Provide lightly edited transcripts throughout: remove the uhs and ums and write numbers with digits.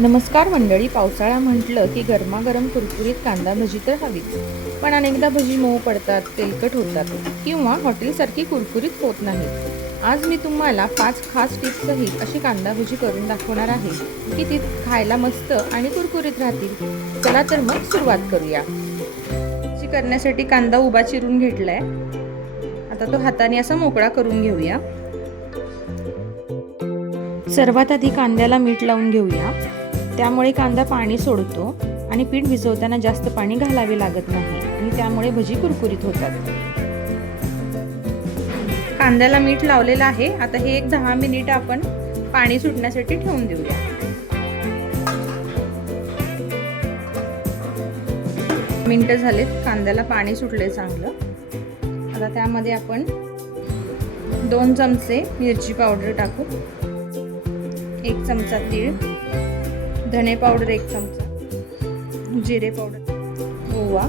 नमस्कार मंडळी, पावसाळा म्हटलं की गरमागरम कुरकुरीत कांदा भजी तर हवीच. पण अनेकदा भजी मऊ पडतात, तेलकट होतात किंवा हॉटेलसारखी कुरकुरीत होत नाहीत. आज मी तुम्हाला 5 खास टिप्ससहित अशी कांदा भजी करून दाखवणार आहे की ती खायला मस्त आणि कुरकुरीत राहतील. चला तर मग सुरुवात करूया. भजी करण्यासाठी कांदा उभा चिरून घेतलाय. आता तो हाताने असा मोकळा करून घेऊया. सर्वात आधी कांद्याला मीठ लावून घेऊया. त्यामुळे कांदा पाणी सोडतो आणि पीठ भिजवताना जास्त पाणी घालावे लागत नाही आणि त्यामुळे भजी कुरकुरीत होतात. कांद्याला मीठ लावलेलं आहे. आता हे एक 10 मिनिट आपण पाणी सुटण्यासाठी ठेवून देऊया. मिनिटं झालेत, कांद्याला पाणी सुटले चांगलं. आता त्यामध्ये आपण 2 चमचे मिरची पावडर टाकू, 1 चमचा तीळ, धने पावडर 1 चमचा, जिरे पावडर, ओवा,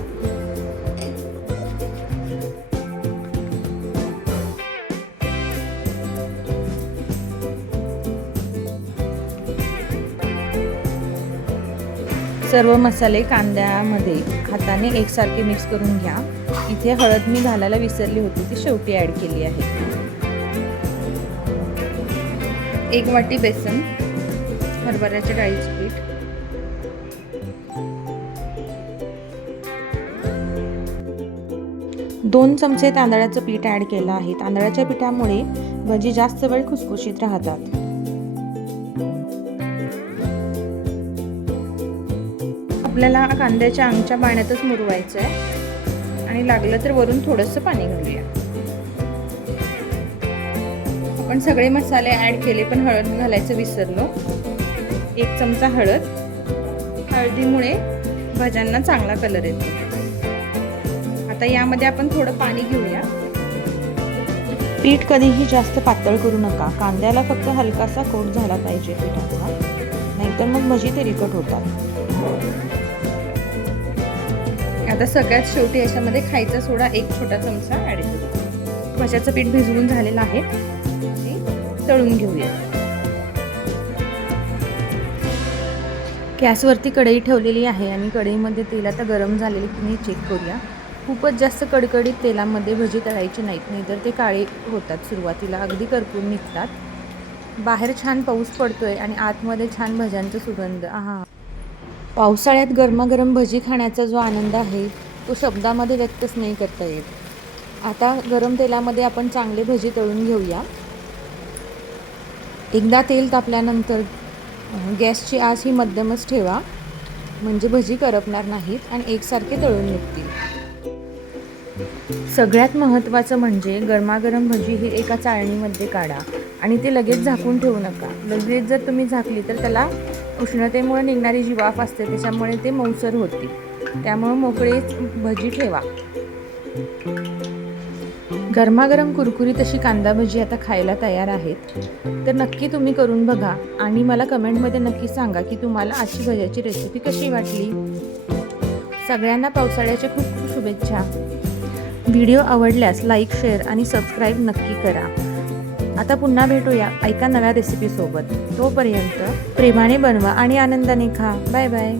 सर्व मसाले कांद्यामध्ये हाताने एकसारखे मिक्स करून घ्या. इथे हळद मी घालायला विसरली होती, ती शेवटी ॲड केली आहे. 1 वाटी बेसन, हरभऱ्याच्या डाळीचे पीठ, दोन चमचे तांदळाचं पीठ ॲड केलं आहे. तांदळाच्या पिठामुळे भजी जास्त वेळ खुसखुशीत राहतात. आपल्याला कांद्याच्या अंगच्या पाण्यातच मुरवायचं आहे आणि लागलं तर वरून थोडंसं पाणी घालूया. आपण सगळे मसाले ॲड केले पण हळद घालायचं विसरलो. 1 चमचा हळद. हळदीमुळे भाज्यांना चांगला कलर येतो. आता यामध्ये आपण थोडं पाणी घेऊया. पीठ कधीही जास्त पातळ करू नका. कांद्याला फक्त हलकासा कोट झाला पाहिजे पिठाचा, नाहीतर मग भजी तेलकट होतात. आता सगळ्यात शेवटी याच्यामध्ये खायचा सोडा 1 छोटा चमचा ॲड करू. भज्याचं पीठ भिजवून झालेलं आहे. तळून घेऊया. गॅसवरती कढई ठेवलेली आहे आणि कढईमध्ये तेल आता गरम झालेले की नाही चेक करूया. खूपच जास्त कडकडीत तेलामध्ये भजी तळायची नाहीत, नाहीतर ते काळे होतात. सुरुवातीला अगदी करपून निघतात. बाहेर छान पाऊस पडतोय आणि आतमध्ये छान भज्यांचा सुगंध. आहा, पावसाळ्यात गरमागरम भजी खाण्याचा जो आनंद आहे तो शब्दामध्ये व्यक्तच नाही करता येत. आता गरम तेलामध्ये आपण चांगले भजी तळून घेऊया. एकदा तेल तापल्यानंतर गॅसची आच ही मध्यमच ठेवा, म्हणजे भजी करपणार नाहीत आणि एकसारखे तळून निघतील. सगळ्यात महत्त्वाचं म्हणजे गरमागरम भजी ही एका चाळणीमध्ये काढा आणि ते लगेच झाकून ठेवू नका. लगेच जर तुम्ही झाकली तर त्याला उष्णतेमुळे निघणारी जी वाफ असते त्याच्यामुळे ते मऊसर होतील. त्यामुळे मोकळीच भजी ठेवा. गरमागरम कुरकुरीत अशी कांदा भजी आता खायला तयार आहेत. तर नक्की तुम्ही करून बघा आणि मला कमेंटमध्ये नक्की सांगा की तुम्हाला आजची भज्याची रेसिपी कशी वाटली. सगळ्यांना पावसाळ्याच्या खूप खूप शुभेच्छा. व्हिडिओ आवडल्यास लाईक, शेअर आणि सबस्क्राईब नक्की करा. आता पुन्हा भेटूया एका नव्या रेसिपीसोबत. तोपर्यंत प्रेमाने बनवा आणि आनंदाने खा. Bye bye.